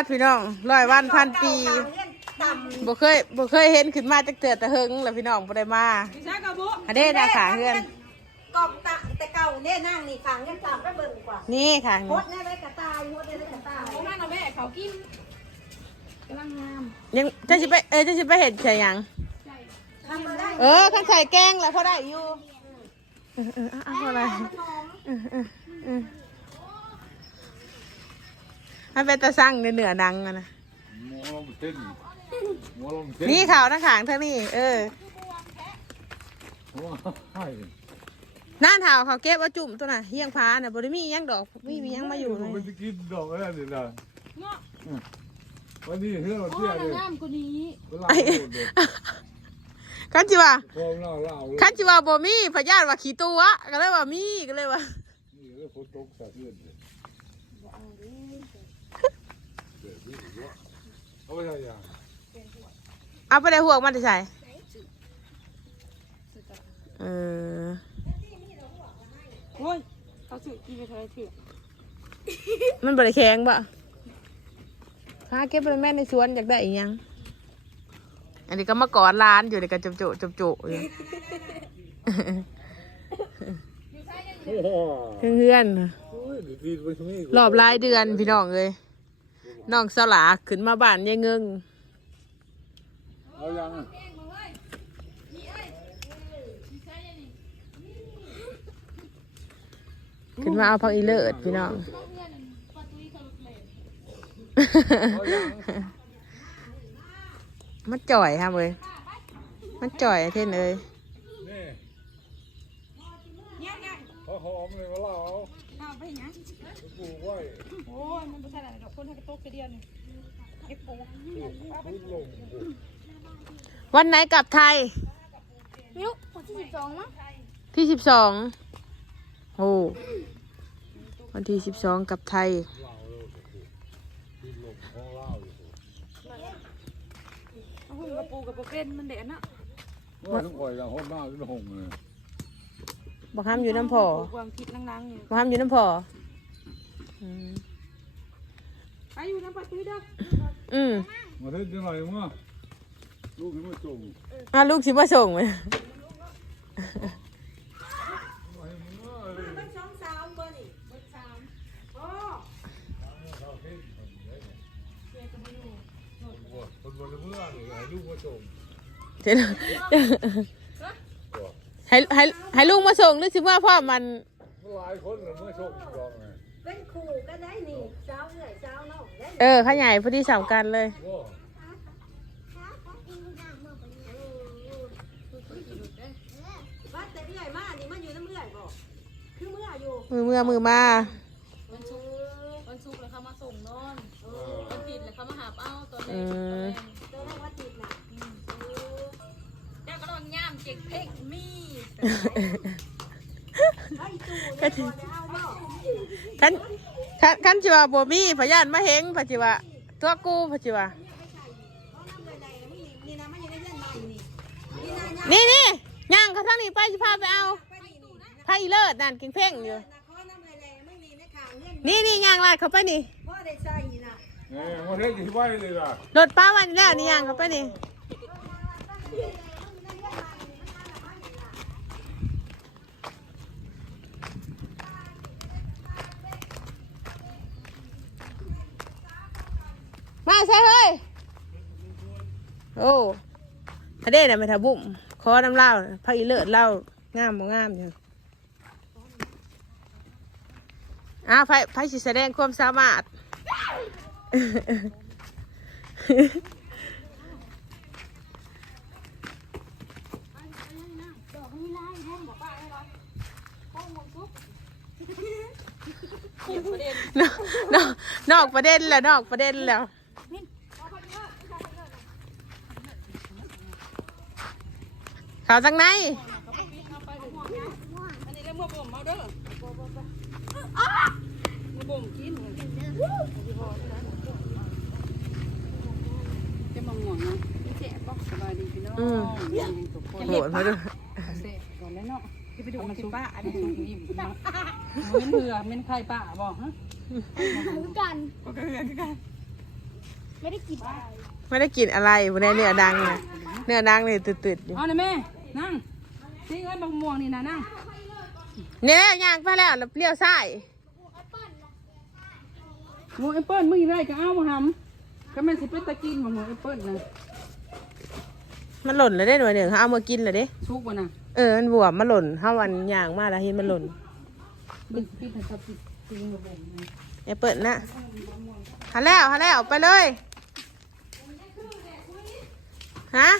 ดพี่น้องร้อยวันพันปีเรื่องต่ำบ่เคยบ่เคยเห็นขึ้นมาจักเตือแต่เฮิงแล้วพี่น้องบ่ได้มาอันนี้นะขาเฮือนกองตะแต่เก่าเนี่ยนั่งนี่ขังเงินต่ำก็เบิ่งกว่า นี่ค่ะโคตรแน่เลยกระตายโคตรแน่เลยกระตายนั่นเอาแม่เขากินกำลังงามยังจะสิไปเออจะสิไปเห็ดใช่ยังทำมาได้เออขันใส่แกงแล้วพอได้อยู่เออเออเอาเอาอะไร เออเออเออให้เป็นตาสั่งในเหนือหนังอะนะหมอลงเต้นหมอลงเต้นนี่ข่าวนักขางเท่านี้เออเพราะว่าให้น่านข่าวเขาเก็บเอาจุ่มตัวน่ะเฮียงพาน่ะบริมีหยังดอกมีมีหยังมาอยู่เลมันยจะกินดอกอะไรนี่ล่ะเงาะวันนี้เฮือเราอ๋อเที่ยวเลยงามกว่านี้เวลาโดดเลยคันจิว่าทองเล่าเล่าเลยคันจิว่าบ่มีพญาติว่าขี้ตัวก็เลยว่ามีก็เลยว่านี่แล้วฝนตกสะเทือน เลยเอาไปใช่ยังเอาไปได้ห่วงมันจะใส่เออโอ้ยเขาสื่อกินไปเท่าไรถือมันบริแข็งบ่ข้าเก็บไปแม่ในสวนอยากได้อีกยัง อันนี้ก็มากอดร้านอยู่ในกันจุบจุจุบจุอยู่โอ้โหเพื่อนๆโอ้ยดีดีไปตรงนี้รอบรายเดือนพี่น้องเลย น้องสลาขึ้นมาบ้านยายเงิงเอายังอะขึ้นมาเอาพักอีเลิศพี่น้องเอายังมันจ่อยครับเว้ยมันจ่อยเท่นเลยนี่พอหอมเลยมาเล่าเอาข้าวไปยังไปปลูกไว้ คนให้กระโตกกระเดียวนี่ไอ้ปูพื้นลงวันไหนกลับไทยไม่รู้คนที่สิบสองมั้งที่สิบสองโอ้วันที่สิบสองกลับไทยพื้นลงของเล่าอยู่เอาหุ่นกระปูกับปูเป็นมันเด็ดนะเมื่อต้องคอยกันห้องหน้าขึ้นหงเลยบอกห้ามอยู่น้ำพอ วางคิดนั่งๆอยู่บอกห้ามอยู่น้ำพออืม ไปอยู่น้ำปลาตุ้ยเด้ออืมมาเท่ยังไงมั้งลูกขึ้นมาจงอะลูกสิมาส่งไหมมันสองสาวเบอร์นี่เบอร์สามโอ้คนบนเมื่อเลยให้ลูกมาจงเดี๋ยวให้ให้ให้ลูกมาส่งหรือสิว่าพ่อมันหลายคนเลยเมื่อชงจองไงเป็นคู่ก็ได้นี่สาวเอื่อยสาวน้องได้ เออขยายพอดีสามกันเลย ว่าแต่เอื่อยมานี่มันอยู่น้ำเอื่อยบ่คือเมื่ออยู่มือเมื่อมือมาวันศุกร์วันศุกร์แล้วเขามาส่งนอนวันผิดแล้วเขามาหาเอาตอนแรอืกตัวแรกว่าติดนะเจ้าก็ต้องย่ามเจ็กเพ่งมีไอ้ตู่เนี่ยบ่ได้เอาเนฉัน ขันขันจิว่าบ่มีพยานมาเฮงพะจิว่าตัวกูพะจิว่าเอาน้ำเลยไหนมึงนี่นี่นะมันอยู่ในเรือนใหม่นี่นี่นะย่านี่นี่ย่างเขาทั้งนี้ไปสิพาไปเอาไปนี่นี่นะไพ่เลิศนั่นกินเพ่งอยู่นะขอน้ำเลยไหนมึงนี่ในข้างเรือนนี่นี่ย่างลาดเขาไปนี่พ่อได้ใส่น่ะเอ้มาเท่กี่ไหวเลยล่ะรถป้าวันแล้วนี่ย่างเขาไปนี่ ใช่เฮ้ย โอ้ทะเลน่ะไม่ทะบุ่มขอน้ำเหล้าไพ่เลิศเหล้างามบ่งามอยู่อ้าวไพ่ไพ่สิแสดงความสามารถ นอกนอกนอกประเด็นแล้วนอกประเด็นแล้ว ข่าวจากไหนอันนี้ก็มือบ่มเอาเด้อมือบ่มกินจะมาห่วงนะพี่แจ๊บสบายดีพี่น้องโหดมาดูเสร็จก่อนแล้วเนาะที่ไปดูมันป้าอันนี้สูงยิ้มเนาะเม้นเหือเม้นไข่ป้าบอกฮะกันก็เหือกันไม่ได้กินอะไรวันนี้เนื้อดังเนี่ยเนื้อดังเลยตืดๆอยู่เอาหน่อยแม่ นั่งนี่เอ้ยบางม่วงนี่นะนั่งเนี่ยย่างไปแล้วแล้วเลี้ยวซ้ายม่วงแอปเปิ้ลมึงอยู่ไรก็เอามาหำก็แม่นสิเป็นตะกินบางม่วงแอปเปิ้ลนะมันหล่นเลยได้หน่วยหนึ่งเขาเอามากินเลยเด้ชุกวะนะเออมันบวมมันหล่นถ้าวันย่างมาแล้วเห็นมันหล่นมึงพี่ถัดตัดกินกับผมนะไอ้เปิดนะหาแล้วหาแล้วไปเลยฮะ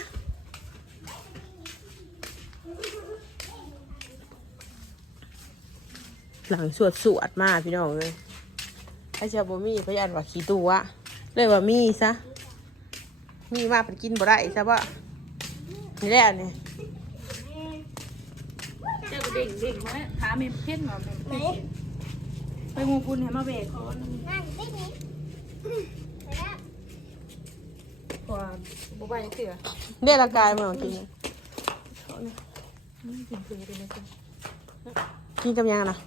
หลังสวดสวดมาพี่น้องเลยถ้าเจ้าบ่มีเขายันว่าขี้ตัวเลยว่ามีซะ มีมาเป็นกินบ่ได้ซะบ่นี่แหละนี่เจ้าก็เด้งเด้งมาเนี่ยขาเมมเพ่นมาเมมเพ่นไปงูคุณให้มาแบกคอนกว่าบ่ไปยังเสือเรียกร่างกายมาเอากิน กินกับยังนะ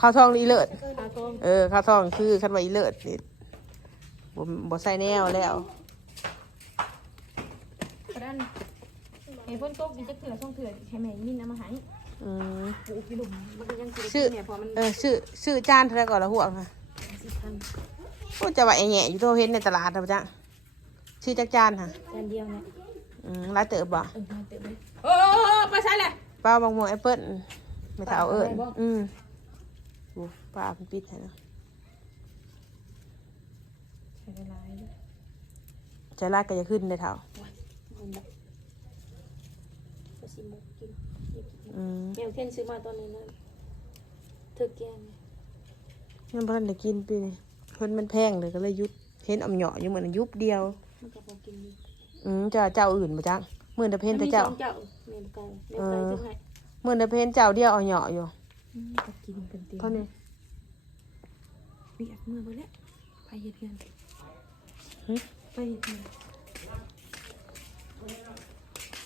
ข้าวทองอีเลิศขาทองเออข้าวทองคือคันว่าอีเลิศนี่บ่บ่ใส่แนวแล้วกระด้านเห็นฝนตกดีจะเถื่อช่องเถื่อให้แม่มินเอามาให้อืมปลูกพี่หลุมมันก็ยังสิชื่อเนี่ยพอมันเออชื่อชื่อจานเท่าไหรก่อนละหัวค่ะสิพันโอ้จะว่าไอ้แหน่อยู่โตเห็นในตลาดนะจ๊ะชื่อจักจานค่ะจานเดียวเนี่ยอืมร้านเติบบ่เออมาเติมเลยโอ้ไปใช่เลยป้าบางม่วงแอปเปิ้ล ไม่เท่าเอิญป้าไปบ่อืมโอ้ป้าเป็นปิดให้นะใช้เวลาเลยใจรักก็จะขึ้นในเท่ามันแบบก็สิมุกกินอืมแมวเทนซื้อมาตอนนี้นะเธอแกงยังบ่ทันได้กินปีนี้เพิ่นมันแพงเลยก็เลยหยุดเห็นอ่ำเหยาะอยู่เหมือนยุบเดียว มันก็พอกินดีอืมเจ้าเจ้าอื่นบ่จังมื่อแต่เพิ่นแต่เจ้ามันมีสองเจ้าแมวไก่แมวไก่ซื้อให้ มื่อแต่เพิ่นเจ้าเดียวเอาเหยาะอยู่อืมก็กินเป็นเตียงเท่านี้เบียดมือไปแล้วไปเฮ็ดเงินหึไปเฮ็ดเงิน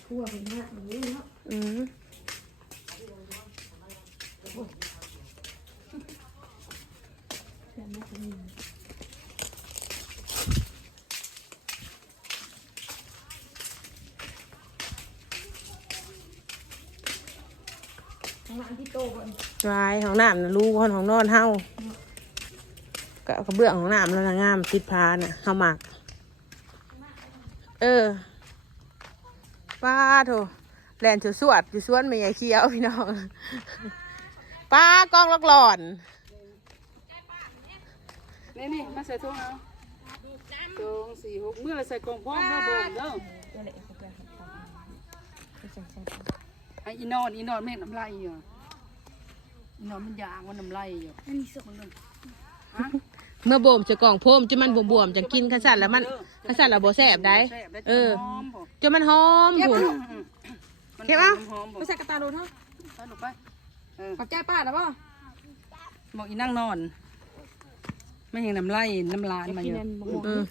พัวเป็นหน้าอย่างนี้เนาะอืม เพื่อนแม่ก็มี ข้างหลังที่โตก่อนวายของน้ำนะลูกคนของนอนเฮาก็กระเบื้องของน้ำแล้วนะงามติดพาน่ะเฮาหมัก เออป้าโถแลนสวดอยู่สวนไม่ใหญ่เคี้ยวพี่น้องป้ากองลักหลอนนี่นี่มาใส่ถุงเอาสองสี่หกเมื่อไรใส่กล่องพร้อมเด้อบ่มเด้อตัวเล็กเขา ไปครับไปใส่ใส่ไอ้อีนอนอีนอนแม่น้ำลายอยู่อีนอนมันยางมันน้ำลายอยู่อันนี้สองนึงฮะเมื่อบ่มจะกล่องโพมจะมันบวมๆจะกินข้าสันแล้วมันข้าสันแล้วบ่แสบได้แซ่บได้เออหอมบ่จะมันหอมผุนเก็บเอาหอมบ่ไปใส่กระตาโดนเนาะไปลูกไปเออขอบใจป้าแล้วป่ะบอกอีนั่งนอน ไม่เห็นน้ำลายน้ำลายมาอยู่อืม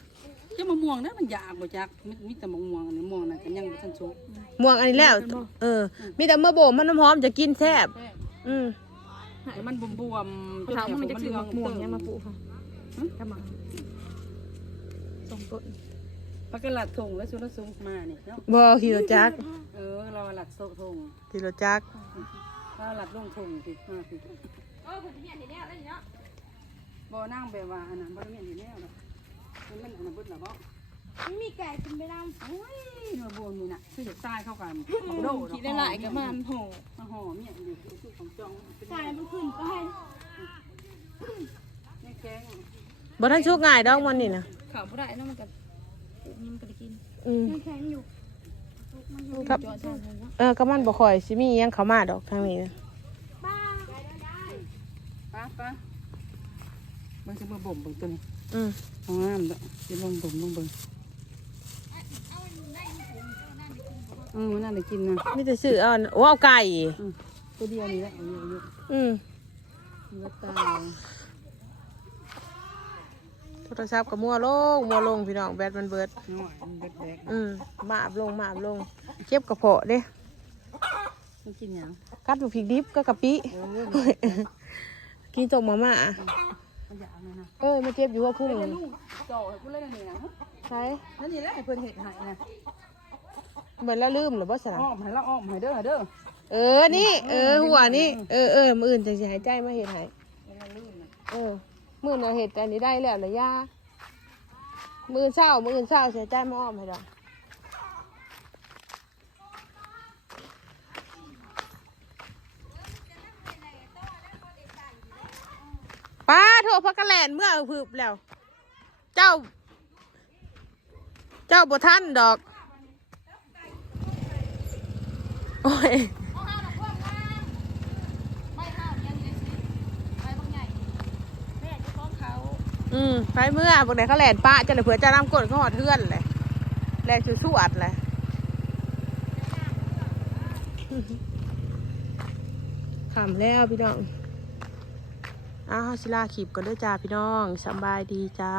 เจ้ามะม่วงนะมันยากบ่จักมีมีแต่มะม่วงอันนี้ม่วงน่ะก็ยังบ่ทันสุกม่วงอันนี้แล้ว เออ มีแต่เมื่อบ่มมันน้ำหอมจะกินแซ่บแซ่บอืมแต่มันบวมๆถามว่ามันจะซื้อหมักม่วงเติยังมาปลูกค่ะกระมังสองต้นปากกาลัดทงแล้วสุรสุกมานี่เนาะบ่ขี่รถจักรเออเราหลัดโซทงขี่รถจักรเราหลัดลงทงสิมาสิเออผมจะเห็นแน่แล้วเนาะบ่นั่งแบบว่าอันนั้นบ่ได้แม่นอยู่แล้ว ดอกมันมันอันนั้นเบิดล่ะบ่ไม่มีไก่กินไปน้โอ้ยเนื้อบวมนี่น่ะคืออยากตายเข้ากันเอาโดำคิดได้หลายกับมันโหมาห่อเมียอยู่คือของจองเป็นตายมันขึ้นไปแม่แกงบ่ทันชุกง่ายดอกมันนี่นะข่าวผู้ใดนั่นมันกับมันก็ได้กินอืมแข็งอยู่ครับจอดทางนั้นวะเออก็มันบ่ค่อยสิมีหยังเข้ามาดอกทางนี้นะป้าป้าเบิ่งสิมาบ่มเบิ่งตัวนี้ อืมเอางามเด้อสิลงบ่มลงเบิ่งเออมันน่าได้กินนะมีแต่ซื้อเอาอันโอ้เอาไก่อืมตัวเดียวนี่แหละเอาอยู่อยู่อืมเนื้อตาโทรศัพท์ก็มั่วลง มั่วลงพี่น้องแบตมันเบิดหน่อยมันเบ็ดแบกอืมมาบลงมาบลงเจ็บกระเพาะเด้มันกินหยังกัดลูกพริกดิบก็กะปิเออกินต้มมาม่า มันอยากเลยนะเอ้ยมาเจ็บอยู่ว่าพุ่งเล่นลูกจ่อให้กูเล่นอันนี้นะใช่นั่นนี่แหละให้เพิ่นเห็ดให้นะเหมือนแล้วลืมหรือว่าสนะอ้อมให้ละอ้อมให้เด้อให้เด้อเออนี่เออหัวนี่เออเออมืออื่นจังสิหายใจมาเห็ดใหายให้ละลื่นน่ะเออมือน่ะเห็ดอันนี้ได้แล้วละย่ามือเศร้ามืออื่นเศร้าเสียใจมาอ้อมให้ดอก ป้าโทรพักกะแลนเมื่อพืบแล้ว เจ้า เจ้าบ่ท่านดอก โอ้ยไปข้าวยันต์เลยสิไปบางใหญ่แม่จะฟ้องเขาอืมไปเมื่อพวกไหนเขาแหลนป้าจะเลยเผื่อจะนำกดเขาหอดเทือนเลยแหลนชูสวดเลยขำแล้วพี่น้อง อ้าวศิลาขีบกันด้วยจ้าพี่น้องสบายดีจ้า